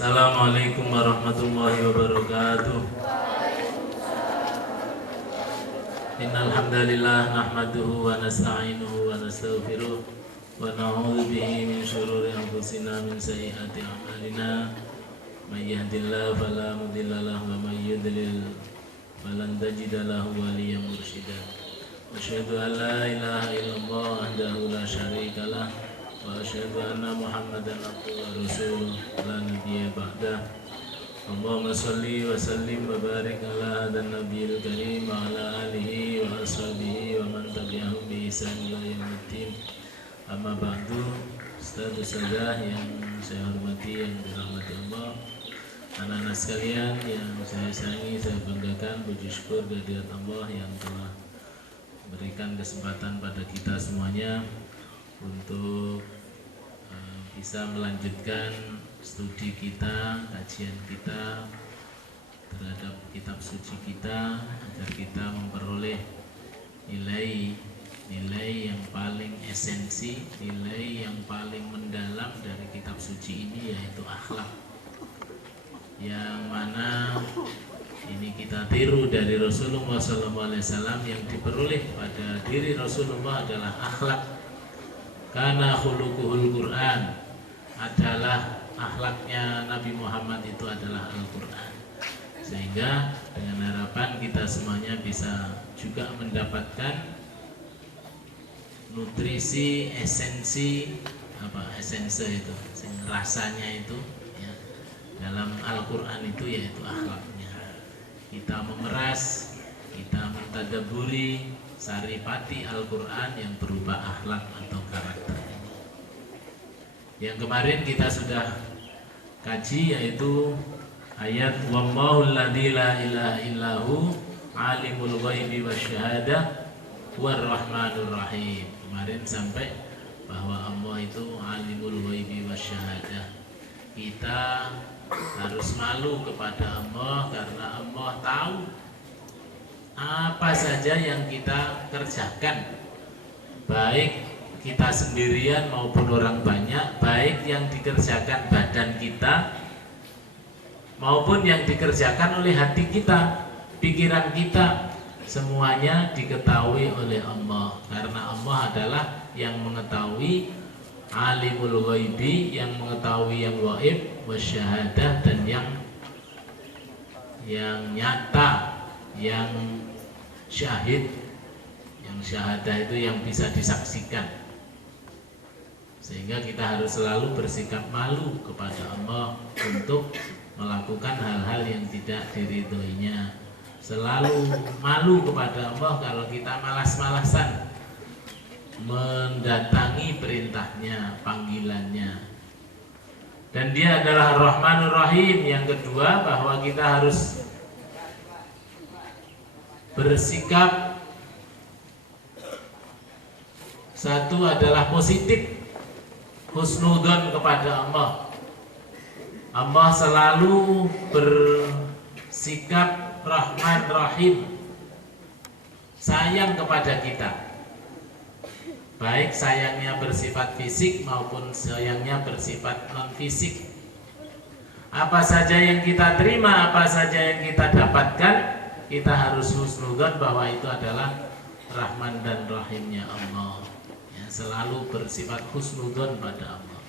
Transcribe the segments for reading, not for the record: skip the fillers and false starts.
Assalamualaikum warahmatullahi wabarakatuh. Innal hamdalillah nahmaduhu wa nasta'inuhu wa nastaghfiruh wa na'udzu bihi min shururi anfusina min sayyiati a'malina. May yahdihillahu fala mudilla lahu wa may yudlil falan tajida lahu waliyyan mursyida. Asyhadu an la ilaha illallah wahdahu la syarika lah wa asyhadu anna Muhammadan abduhu wa rasuluh la nabiyya ba'dah. Allahumma shalli wa sallim wa barik ala hadan nabiyil karim wa ala alihi wa ashabihi wa man tabi'ahum bi ihsan ila yaumiddin. Amma ba'du, ustaz-ustazah yang saya hormati, yang dirahmati Allah, anak-anak sekalian yang saya sayangi, saya banggakan, puji syukur kehadirat Allah yang telah memberikan kesempatan pada kita semuanya untuk bisa melanjutkan studi kita, kajian kita terhadap kitab suci kita, agar kita memperoleh nilai yang paling esensi, nilai yang paling mendalam dari kitab suci ini, yaitu akhlak, yang mana ini kita tiru dari Rasulullah SAW. Yang diperoleh pada diri Rasulullah adalah akhlak. Karena khuluquhul Quran, adalah akhlaknya Nabi Muhammad itu adalah Al-Quran. Sehingga dengan harapan kita semuanya bisa juga mendapatkan nutrisi, esensi itu, rasanya itu ya, dalam Al-Quran itu, yaitu akhlaknya. Kita memeras, kita mentadaburi saripati Al-Quran yang berupa akhlak atau karakter ini. Yang kemarin kita sudah kaji, yaitu ayat wallahu alladzi la ilaha illahu alimul ghaibi wasyahadah warrahmanur rahim. Kemarin sampai bahwa Allah itu alimul ghaibi wasyahadah. Kita harus malu kepada Allah karena Allah tahu apa saja yang kita kerjakan, baik kita sendirian maupun orang banyak, baik yang dikerjakan badan kita maupun yang dikerjakan oleh hati kita, pikiran kita, semuanya diketahui oleh Allah. Karena Allah adalah yang mengetahui, alimul ghaibi, yang mengetahui yang gaib, wasyahadah, dan yang nyata, yang syahid. Yang syahadah itu yang bisa disaksikan. Sehingga kita harus selalu bersikap malu kepada Allah untuk melakukan hal-hal yang tidak diridhoinya. Selalu malu kepada Allah kalau kita malas-malasan mendatangi perintahnya, panggilannya. Dan dia adalah Rahmanur Rahim. Yang kedua, bahwa kita harus bersikap, satu adalah positif, husnudzon kepada Allah. Allah selalu bersikap Rahman Rahim, sayang kepada kita, baik sayangnya bersifat fisik maupun sayangnya bersifat non fisik. Apa saja yang kita terima, apa saja yang kita dapatkan, kita harus husnudzon bahwa itu adalah Rahman dan Rahimnya Allah, ya, selalu bersifat husnudzon pada Allah.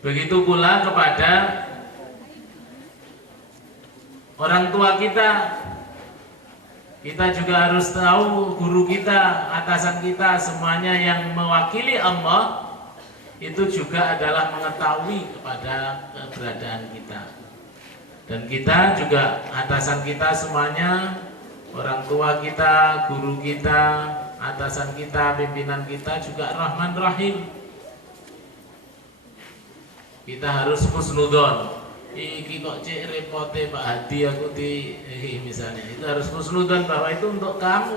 Begitu pula kepada orang tua kita. Kita juga harus tahu guru kita, atasan kita, semuanya yang mewakili Allah itu juga adalah mengetahui kepada keberadaan kita. Dan kita juga, atasan kita semuanya, orang tua kita, guru kita, atasan kita, pimpinan kita juga Rahman Rahim. Kita harus husnudzon. Iki kok cek repote Pak Hadi aku misalnya, itu harus husnudzon bahwa itu untuk kamu,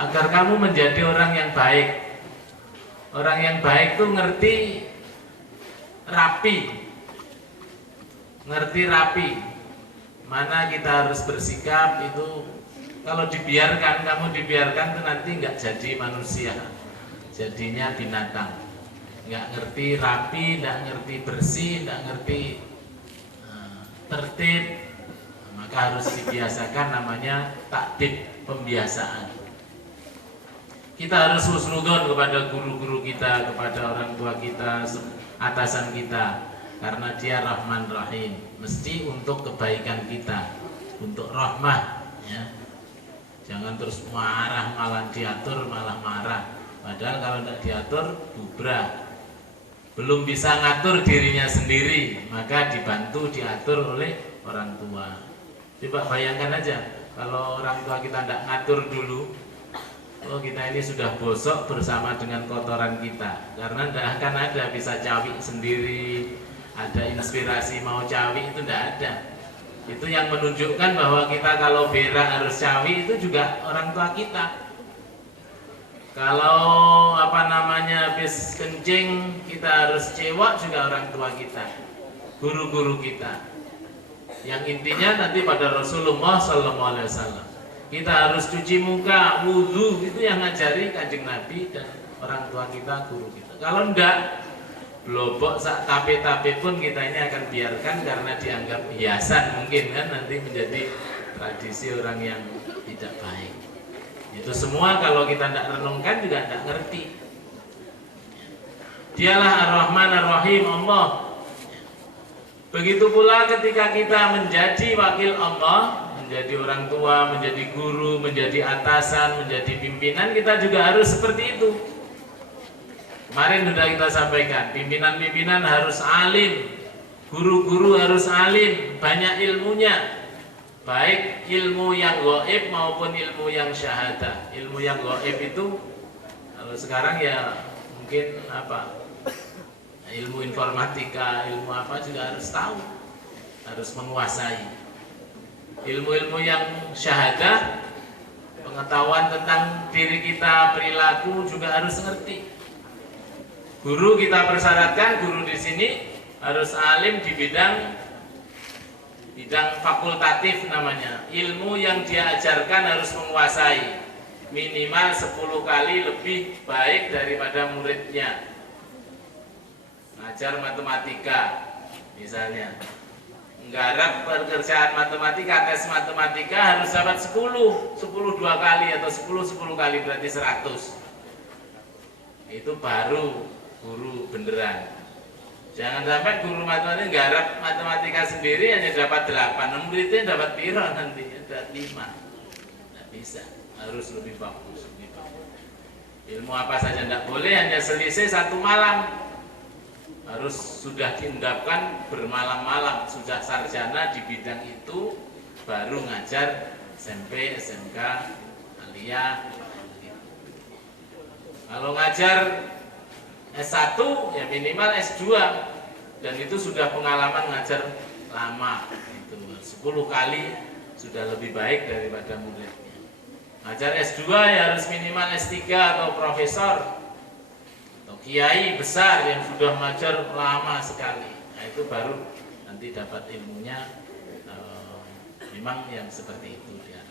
agar kamu menjadi orang yang baik. Orang yang baik tuh ngerti rapi, mana kita harus bersikap. Itu kalau dibiarkan, kamu dibiarkan tuh nanti nggak jadi manusia, jadinya binatang. Nggak ngerti rapi, nggak ngerti bersih, nggak ngerti tertib, maka harus dibiasakan, namanya takdib, pembiasaan. Kita harus husnudon kepada guru-guru kita, kepada orang tua kita, atasan kita, karena dia Rahman Rahim, mesti untuk kebaikan kita, untuk rahmah, ya. Jangan terus marah, malah diatur malah marah. Padahal kalau tidak diatur bubrah. Belum bisa ngatur dirinya sendiri, maka dibantu diatur oleh orang tua. Coba bayangkan aja, kalau orang tua kita tidak ngatur dulu, oh kita ini sudah bosok bersama dengan kotoran kita. Karena tidak akan ada bisa cawik sendiri, ada inspirasi mau cawik, itu tidak ada. Itu yang menunjukkan bahwa kita kalau berak harus cawik, itu juga orang tua kita. Kalau habis kencing kita harus cewek, juga orang tua kita, guru-guru kita. Yang intinya nanti pada Rasulullah SAW, kita harus cuci muka, wudhu, itu yang ngajari Kanjeng Nabi dan orang tua kita, guru kita. Kalau enggak, blobok sak tape-tape pun kita ini akan biarkan karena dianggap hiasan, mungkin kan nanti menjadi tradisi orang yang tidak baik. Itu semua kalau kita tidak renungkan juga tidak ngerti. Dialah Ar-Rahman Ar-Rahim, Allah. Begitu pula ketika kita menjadi wakil Allah, menjadi orang tua, menjadi guru, menjadi atasan, menjadi pimpinan, kita juga harus seperti itu. Kemarin sudah kita sampaikan, pimpinan-pimpinan harus alim, guru-guru harus alim, banyak ilmunya. Baik ilmu yang gaib maupun ilmu yang syahadah. Ilmu yang gaib itu kalau sekarang ya mungkin ilmu informatika, ilmu apa juga harus tahu, harus menguasai. Ilmu-ilmu yang syahadah, pengetahuan tentang diri kita, perilaku juga harus ngerti. Guru kita persyaratkan, guru di sini harus alim di bidang fakultatif namanya. Ilmu yang dia ajarkan harus menguasai, minimal 10 kali lebih baik daripada muridnya. Ngajar matematika misalnya, nggarap pekerjaan matematika, tes matematika harus dapat 10 2 kali atau 10 kali berarti 100. Itu baru guru beneran. Jangan sampai guru matematika nggarap matematika sendiri hanya dapat 8, muridnya dapat piro nanti, dapat 5. Tidak bisa, harus lebih bagus, Ilmu apa saja tidak boleh hanya selisih 1 malam. Harus sudah diendapkan bermalam-malam, sudah sarjana di bidang itu, baru ngajar SMP, SMK, aliyah. Kalau ngajar S1 ya minimal S2, dan itu sudah pengalaman ngajar lama, itu 10 kali sudah lebih baik daripada muridnya. Ngajar S2 ya harus minimal S3 atau profesor atau kiai besar yang sudah ngajar lama sekali. Nah itu baru nanti dapat ilmunya, memang yang seperti itu dia.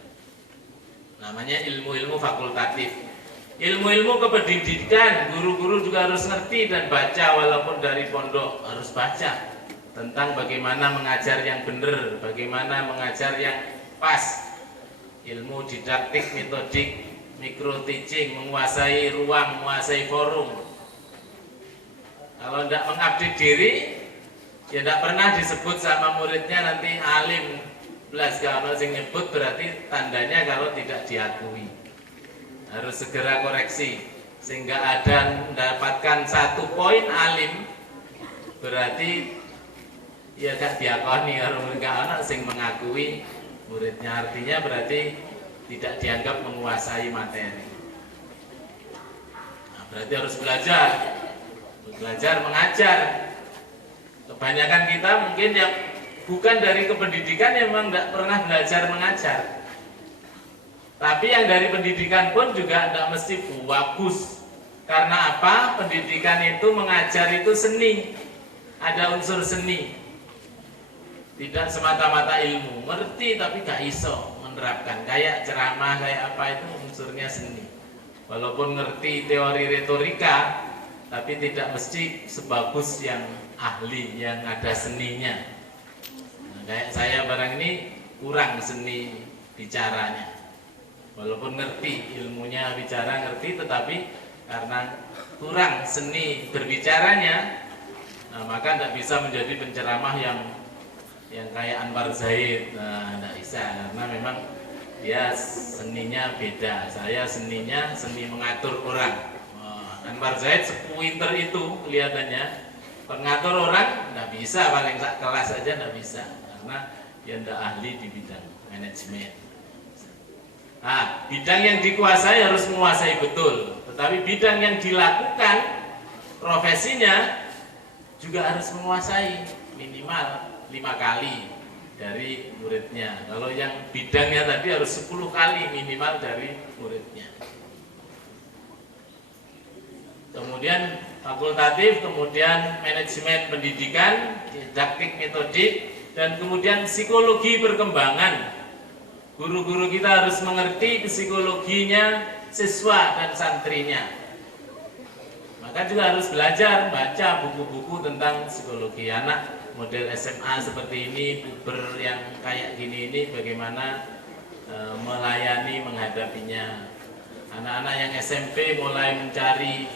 Namanya ilmu-ilmu fakultatif. Ilmu-ilmu kependidikan, guru-guru juga harus ngerti dan baca, walaupun dari pondok harus baca tentang bagaimana mengajar yang benar, bagaimana mengajar yang pas. Ilmu didaktik, metodik, micro teaching, menguasai ruang, menguasai forum. Kalau tidak mengabdi diri, ya tidak pernah disebut sama muridnya nanti alim. Belas kalau sing nyebut berarti tandanya kalau tidak diakui. Harus segera koreksi sehingga ada mendapatkan 1 poin alim, berarti ya gak diakoni, kalau gak anak sing mengakui muridnya, artinya berarti tidak dianggap menguasai materi. Nah, berarti harus belajar mengajar. Kebanyakan kita mungkin yang bukan dari kependidikan yang memang tidak pernah belajar mengajar. Tapi yang dari pendidikan pun juga tidak mesti bagus. Karena apa? Pendidikan itu mengajar itu seni. Ada unsur seni. Tidak semata-mata ilmu. Ngerti tapi gak iso menerapkan. Kayak ceramah, kayak apa itu unsurnya seni. Walaupun ngerti teori retorika, tapi tidak mesti sebagus yang ahli, yang ada seninya. kayak saya barang ini kurang seni bicaranya. Walaupun ngerti ilmunya bicara ngerti, tetapi karena kurang seni berbicaranya, maka tidak bisa menjadi penceramah yang kayak Anwar Zaid. Tidak bisa, karena memang dia seninya beda. Saya seninya seni mengatur orang. Anwar Zaid sepinter itu kelihatannya, pengatur orang tidak bisa, paling sak kelas saja tidak bisa, karena dia tidak ahli di bidang manajemen. Bidang yang dikuasai harus menguasai betul, tetapi bidang yang dilakukan profesinya juga harus menguasai minimal 5 kali dari muridnya. Kalau yang bidangnya tadi harus 10 kali minimal dari muridnya. Kemudian fakultatif, kemudian manajemen pendidikan, didaktik metodik, dan kemudian psikologi perkembangan. Guru-guru kita harus mengerti psikologinya siswa dan santrinya. Maka juga harus belajar baca buku-buku tentang psikologi anak. Model SMA seperti ini, puber yang kayak gini ini, bagaimana melayani, menghadapinya. Anak-anak yang SMP mulai mencari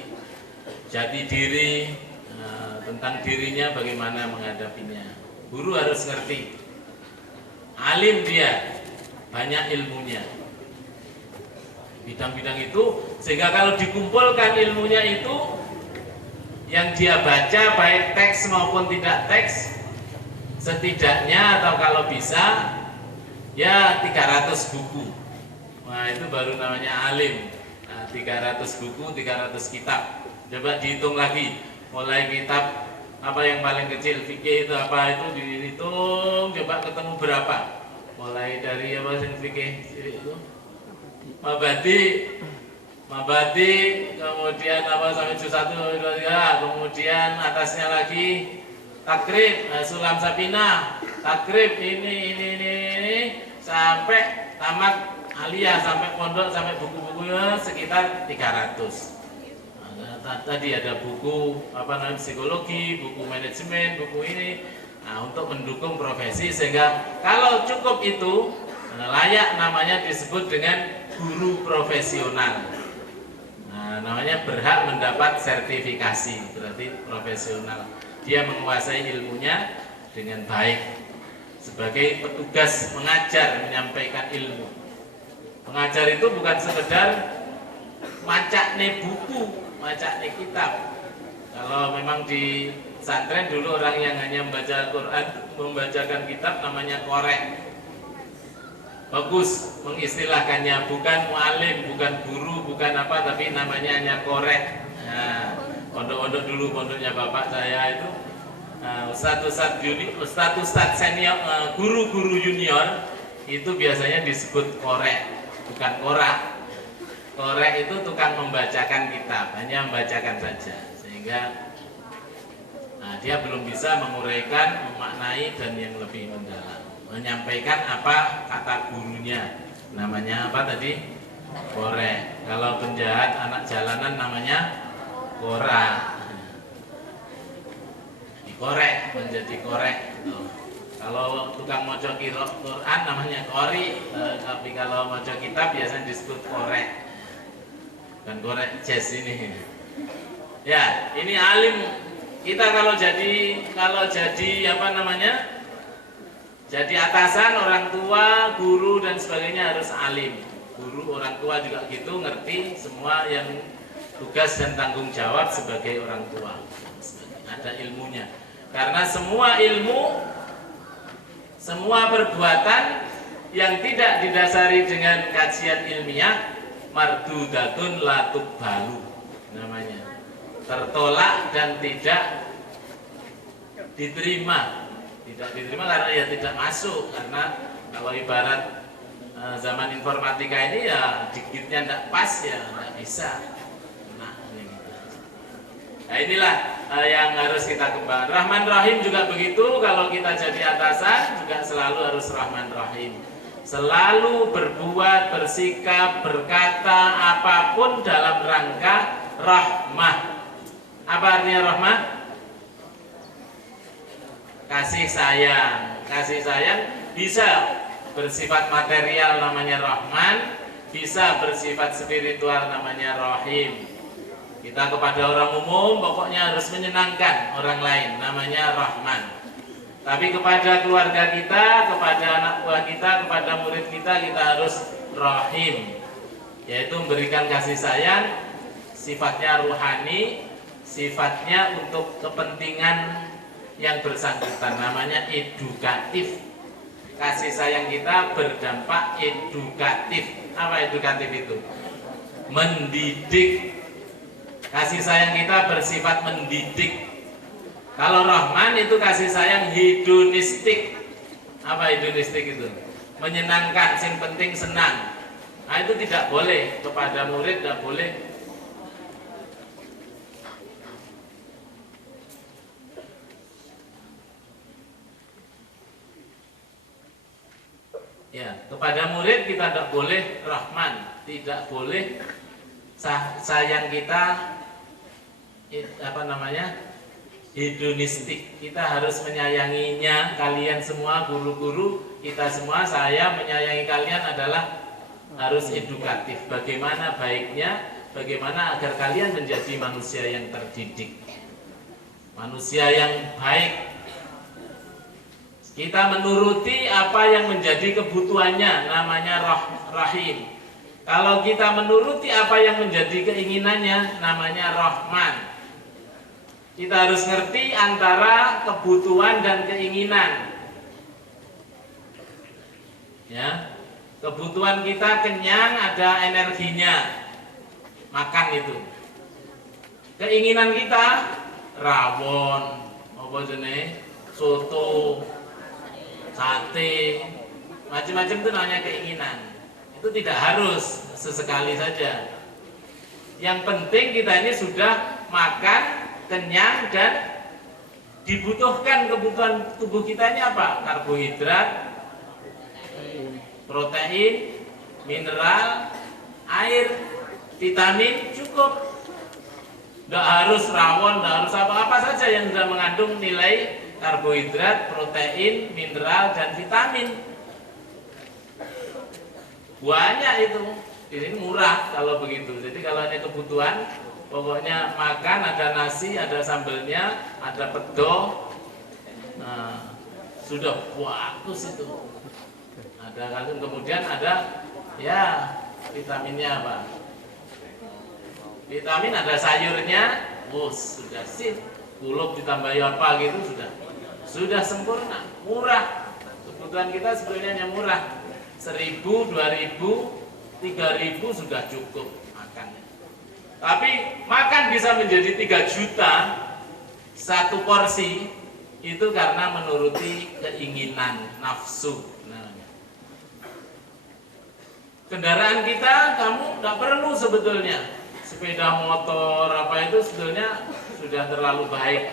jati diri, tentang dirinya, bagaimana menghadapinya. Guru harus ngerti. Alim dia, banyak ilmunya bidang-bidang itu, sehingga kalau dikumpulkan ilmunya itu yang dia baca, baik teks maupun tidak teks, setidaknya atau kalau bisa ya 300 buku. Nah, itu baru namanya alim. 300 buku, 300 kitab. Coba dihitung lagi, mulai kitab apa yang paling kecil, fikih itu apa, itu dihitung, coba ketemu berapa. Mulai dari apa sih fikih itu? Mabadi, kemudian apa sampai juz 1, 2, 3, kemudian atasnya lagi takrib, sulam sapina, takrib ini sampai tamat aliyah, sampai pondok, sampai buku-bukunya sekitar 300. Tadi ada buku psikologi, buku manajemen, buku ini. Untuk mendukung profesi, sehingga kalau cukup itu layak namanya disebut dengan guru profesional. Namanya berhak mendapat sertifikasi, berarti profesional. Dia menguasai ilmunya dengan baik sebagai petugas mengajar, menyampaikan ilmu. Mengajar itu bukan sekedar macakne buku, macakne kitab. Kalau memang di pesantren dulu orang yang hanya membaca Quran, membacakan kitab, namanya korek. Bagus mengistilahkannya, bukan mualim, bukan guru, bukan apa, tapi namanya hanya korek. Pondok-pondok dulu, pondoknya bapak saya itu Ustadz senior, guru-guru junior itu biasanya disebut korek, bukan korak. Korek itu tukang membacakan kitab, hanya membacakan saja, sehingga dia belum bisa menguraikan, memaknai, dan yang lebih mendalam, menyampaikan apa kata gurunya. Namanya apa tadi? Korek. Kalau penjahat anak jalanan namanya kora. Dikorek menjadi korek. Kalau tukang moco Quran namanya kori, tapi kalau moco kitab biasanya disebut korek. Dan korek jazz ini. Ya, ini alim. Kita kalau jadi jadi atasan, orang tua, guru dan sebagainya harus alim. Guru, orang tua juga gitu, ngerti semua yang tugas dan tanggung jawab sebagai orang tua. Ada ilmunya. Karena semua ilmu, semua perbuatan yang tidak didasari dengan kajian ilmiah, mardudatun la tuqbalu namanya. Tertolak dan tidak diterima karena ya tidak masuk. Karena kalau ibarat zaman informatika ini ya dikitnya tidak pas, ya tidak bisa. Nah inilah yang harus kita kembangkan. Rahman Rahim juga begitu. Kalau kita jadi atasan juga selalu harus Rahman Rahim, selalu berbuat, bersikap, berkata apapun dalam rangka rahmah. Apa artinya rahmah? kasih sayang. Kasih sayang bisa bersifat material namanya Rahman, bisa bersifat spiritual namanya Rahim. Kita kepada orang umum pokoknya harus menyenangkan orang lain, namanya Rahman. Tapi kepada keluarga kita, kepada anak buah kita, kepada murid kita harus Rahim, yaitu memberikan kasih sayang, sifatnya ruhani, sifatnya untuk kepentingan yang bersangkutan, namanya edukatif. Kasih sayang kita berdampak edukatif. Apa edukatif itu? Mendidik. Kasih sayang kita bersifat mendidik. Kalau Rahman itu kasih sayang hedonistik. Apa hedonistik itu? Menyenangkan, yang penting senang. Nah itu tidak boleh, kepada murid tidak boleh. Ya, kepada murid kita tidak boleh Rahman, tidak boleh sayang kita hedonistik. Kita harus menyayanginya. Kalian semua guru-guru, kita semua, saya menyayangi kalian adalah harus edukatif. Bagaimana baiknya, bagaimana agar kalian menjadi manusia yang terdidik, manusia yang baik. Kita menuruti apa yang menjadi kebutuhannya, namanya Rahim. Kalau kita menuruti apa yang menjadi keinginannya, namanya Rahman. Kita harus ngerti antara kebutuhan dan keinginan. Ya, kebutuhan kita kenyang, ada energinya, makan itu. Keinginan kita rawon, apa jenis, soto, sate, macam-macam itu namanya keinginan. Itu tidak harus sesekali saja. Yang penting kita ini sudah makan, kenyang, dan dibutuhkan kebutuhan tubuh kita ini apa? Karbohidrat, protein, mineral, air, vitamin, cukup. Tidak harus rawon, tidak harus apa-apa saja yang sudah mengandung nilai karbohidrat, protein, mineral, dan vitamin. Banyak itu. Di sini murah kalau begitu. Jadi kalau hanya kebutuhan, pokoknya makan, ada nasi, ada sambelnya, ada pedo, nah, sudah bagus itu. Ada kalsium, kemudian ada ya vitaminnya apa? Vitamin ada sayurnya, sudah sip. Kulup ditambahi apa gitu sudah sempurna, murah. Kebutuhan kita sebenarnya hanya murah. 1.000, 2.000, 3.000 sudah cukup makannya. Tapi makan bisa menjadi 3 juta satu porsi, itu karena menuruti keinginan nafsu. Kendaraan kita kamu tidak perlu sebetulnya. Sepeda motor apa itu sebetulnya sudah terlalu baik.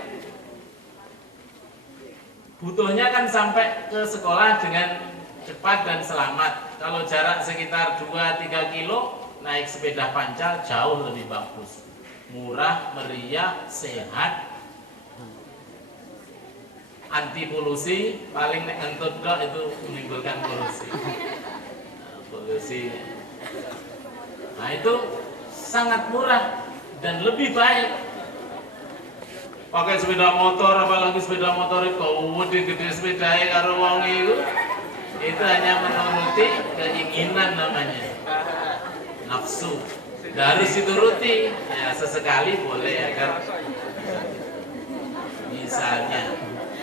Butuhnya kan sampai ke sekolah dengan cepat dan selamat. Kalau jarak sekitar 2-3 kilo, naik sepeda pancal jauh lebih bagus. Murah, meriah, sehat, anti polusi. Paling nek ngentut dok itu menimbulkan polusi. Nah itu sangat murah dan lebih baik. Pakai sepeda motor, apalagi sepeda motor itu gede-gede sepedanya karo wong itu hanya menuruti keinginan namanya, nafsu. Nggak harus dituruti, ya sesekali boleh ya kan. Misalnya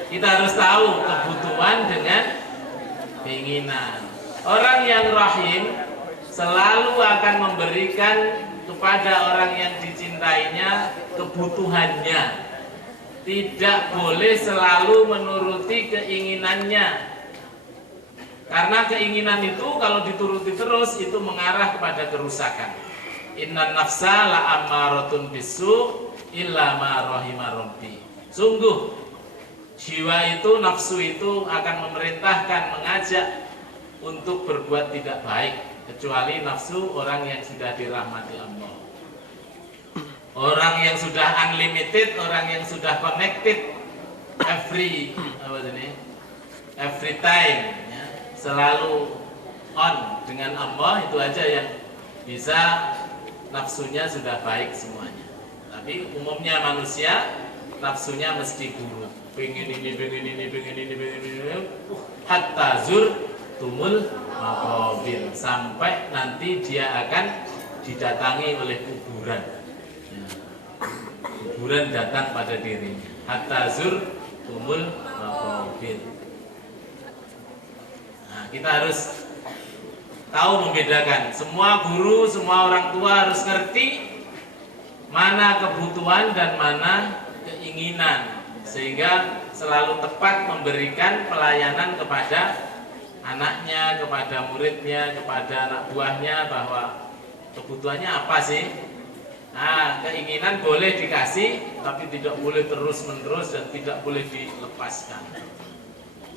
kita harus tahu kebutuhan dengan keinginan. Orang yang rahim selalu akan memberikan kepada orang yang dicintainya kebutuhannya. Tidak boleh selalu menuruti keinginannya. Karena keinginan itu kalau dituruti terus itu mengarah kepada kerusakan. Innan nafsa la'ammaratun bisu illa ma rahima rabbi. Sungguh jiwa itu, nafsu itu akan memerintahkan, mengajak untuk berbuat tidak baik, kecuali nafsu orang yang sudah dirahmati Allah. Orang yang sudah unlimited, orang yang sudah connected every time ya, selalu on dengan Allah, itu aja yang bisa nafsunya sudah baik semuanya. Tapi umumnya manusia nafsunya mesti buruk, pengen ini, hatta zur tumul maqabir, sampai nanti dia akan didatangi oleh kuburan ya. Kuburan datang pada dirinya, hatta zur tumul maqabir. Nah, kita harus tahu membedakan. Semua guru, semua orang tua harus ngerti mana kebutuhan dan mana keinginan, sehingga selalu tepat memberikan pelayanan kepada anaknya, kepada muridnya, kepada anak buahnya, bahwa kebutuhannya apa sih. Nah, keinginan boleh dikasih, tapi tidak boleh terus-menerus dan tidak boleh dilepaskan.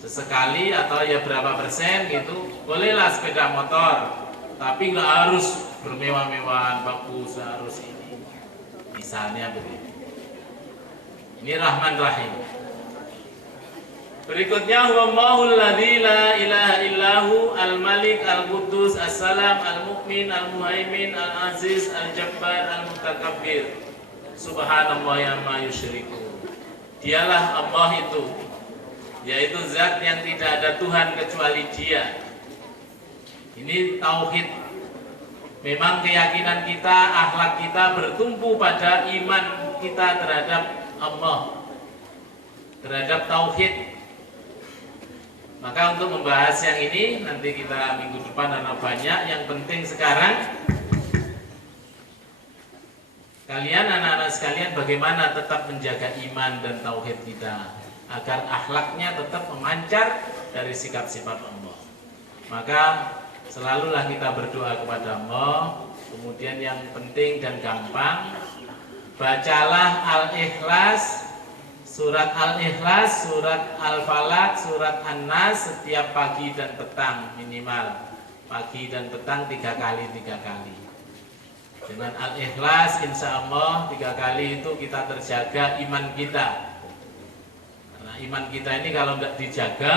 Sesekali atau ya berapa persen gitu, bolehlah sepeda motor, tapi nggak harus bermewah-mewahan, bagus, harus ini. Misalnya begitu. Ini Rahman Rahim. Berikutnya, huwallahul ladzi la ilaha illahu al-malik al-quddus as-salam al-mu'min al-muhaimin al-aziz al-jabbar al-mutakabbir. Subhanallah amma yusyriku. Dialah Allah itu, yaitu zat yang tidak ada Tuhan kecuali Dia. Ini tauhid. Memang keyakinan kita, akhlak kita bertumpu pada iman kita terhadap Allah, terhadap tauhid. Maka untuk membahas yang ini nanti kita minggu depan karena banyak. Yang penting sekarang kalian anak-anak sekalian bagaimana tetap menjaga iman dan tauhid kita agar akhlaknya tetap memancar dari sikap sifat Allah. Maka selalulah kita berdoa kepada Allah. Kemudian yang penting dan gampang, bacalah Al-Ikhlas, surat Al-Ikhlas, surat Al-Falaq, surat An-Nas setiap pagi dan petang, minimal pagi dan petang 3 kali. Dengan Al-Ikhlas insya Allah 3 kali itu kita terjaga iman kita. Karena iman kita ini kalau tidak dijaga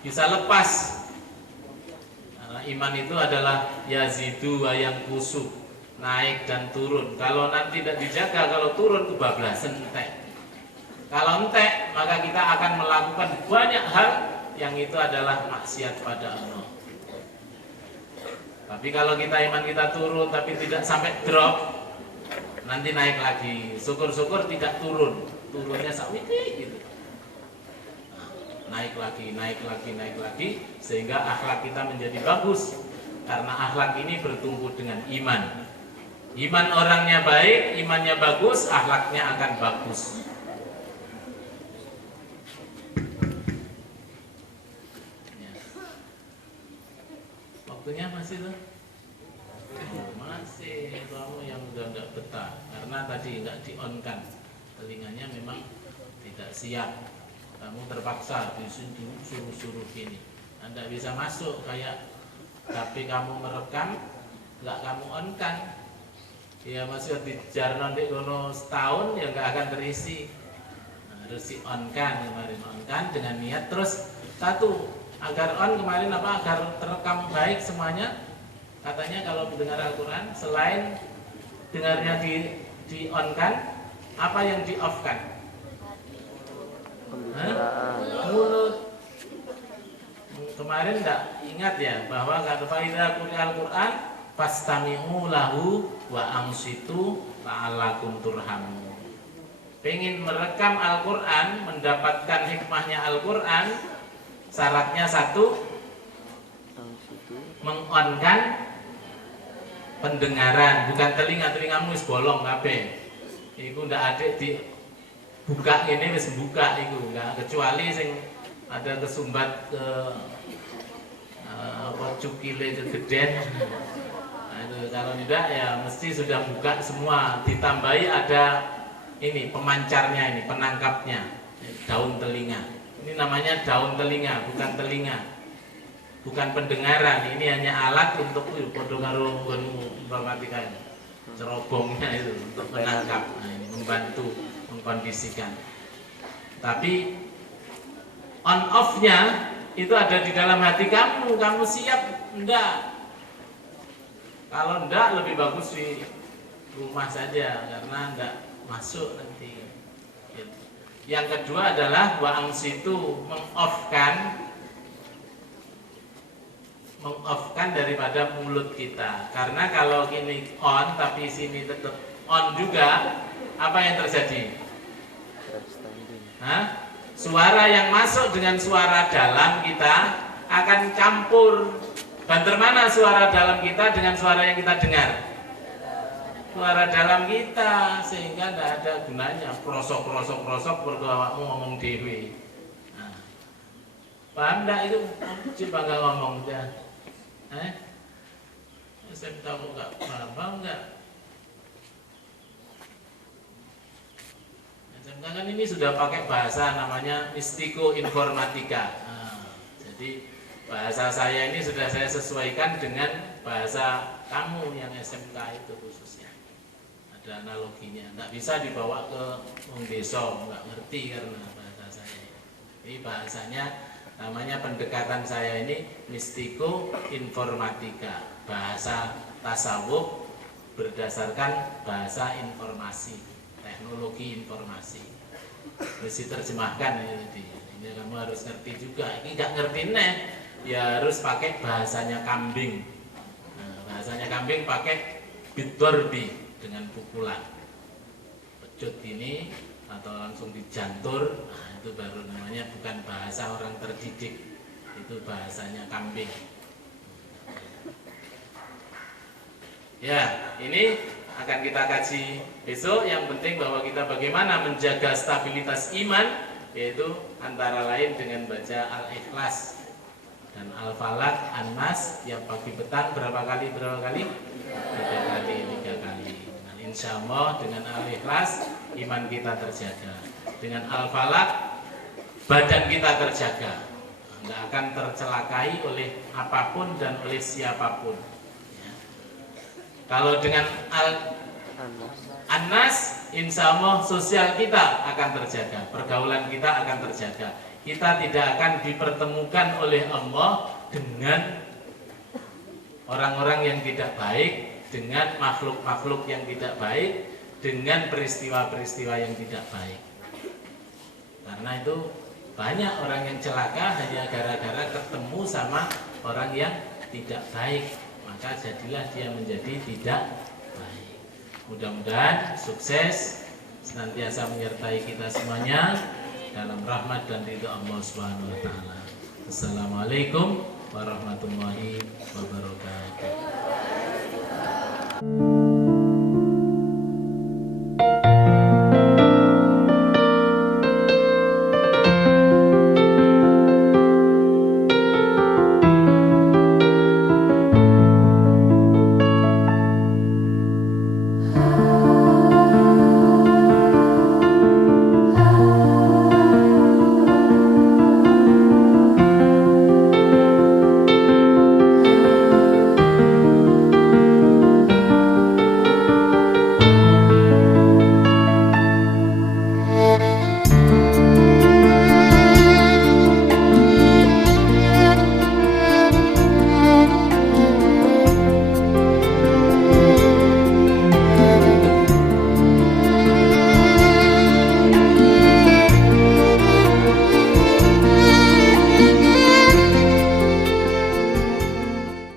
bisa lepas. Karena iman itu adalah yazidu wa yanqusu, naik dan turun. Kalau nanti tidak dijaga, kalau turun kebablasan, entek. Kalau entek, maka kita akan melakukan banyak hal yang itu adalah maksiat pada Allah. Tapi kalau iman kita turun tapi tidak sampai drop, nanti naik lagi. Syukur-syukur tidak turun, turunnya sawiti gitu. Naik lagi, sehingga akhlak kita menjadi bagus. Karena akhlak ini bertumbuh dengan iman. Iman orangnya baik, imannya bagus, akhlaknya akan bagus. Waktunya masih tuh? Masih. Kamu yang udah nggak betah karena tadi nggak di-on-kan, telinganya memang tidak siap. Kamu terpaksa disuruh gini. Anda bisa masuk kayak HP kamu merekam, nggak kamu on-kan, ya masih di jarnon di kono setahun ya nggak akan terisi. Nah, harus di-on-kan, kemarin on-kan dengan niat terus satu. Agar on kemarin agar terekam baik semuanya. Katanya kalau mendengar Al-Quran selain dengarnya di on kan, apa yang di off kan? Mulut. Kemarin enggak ingat ya bahwa kata faida Al-Quran fastami'u lahu wa ansitu la'allakum turhamun. Pengen merekam Al-Quran, mendapatkan hikmahnya Al-Quran, syaratnya satu, mengonkan pendengaran, bukan telingamu wis bolong kabeh. Iku ndak ada di buka ini wis buka iku, enggak kecuali sing ada kesumbat ke cukile kegeden. Nah, itu kalau tidak ya mesti sudah buka semua, ditambahi ada ini pemancarnya, ini penangkapnya, daun telinga. Ini namanya daun telinga, bukan telinga, bukan pendengaran. Ini hanya alat untuk podo karo informatika, cerobongnya itu untuk menangkap, nah, ini membantu mengkondisikan. Tapi on off-nya itu ada di dalam hati kamu. Kamu siap? Enggak. Kalau enggak, lebih bagus di rumah saja, karena enggak masuk nanti. Yang kedua adalah wa angsitu, meng-off-kan daripada mulut kita. Karena kalau ini on tapi sini tetap on juga, apa yang terjadi? Suara yang masuk dengan suara dalam kita akan campur. Banter mana suara dalam kita dengan suara yang kita dengar? Suara dalam kita, sehingga tidak ada gunanya krosok bergawakmu ngomong dewi. Paham enggak itu? Coba enggak ngomong aja. Saya tahu enggak paham enggak? Kan ini sudah pakai bahasa namanya mistiko informatika. Jadi bahasa saya ini sudah saya sesuaikan dengan bahasa kamu yang SMK itu khususnya. Ada analoginya. Nggak bisa dibawa ke desa, nggak ngerti karena bahasa saya. Ini bahasanya namanya pendekatan saya ini mistiko informatika. Bahasa tasawuf berdasarkan bahasa informasi, teknologi informasi. Terus diterjemahkan ini kamu harus ngerti juga. Ini nggak ngerti ya harus pakai bahasanya kambing. Bahasanya kambing pakai bitdorbi dengan pukulan, pecut ini atau langsung dijantur. Itu baru namanya bukan bahasa orang terdidik, itu bahasanya kambing. Ya, ini akan kita kaji besok. Yang penting bahwa kita bagaimana menjaga stabilitas iman, yaitu antara lain dengan baca Al-Ikhlas dan Al-Falaq, An-Nas tiap pagi petang berapa kali? 3 kali. Nah, insya Allah dengan Al-Ikhlas iman kita terjaga, dengan Al-Falaq badan kita terjaga, nggak akan tercelakai oleh apapun dan oleh siapapun. Kalau dengan An-Nas, insya Allah sosial kita akan terjaga, pergaulan kita akan terjaga. Kita tidak akan dipertemukan oleh Allah dengan orang-orang yang tidak baik, dengan makhluk-makhluk yang tidak baik, dengan peristiwa-peristiwa yang tidak baik. Karena itu banyak orang yang celaka hanya gara-gara ketemu sama orang yang tidak baik. Maka jadilah dia menjadi tidak baik. Mudah-mudahan sukses, senantiasa menyertai kita semuanya dalam rahmat dan ridha Allah Subhanahu wa taala. Assalamualaikum warahmatullahi wabarakatuh.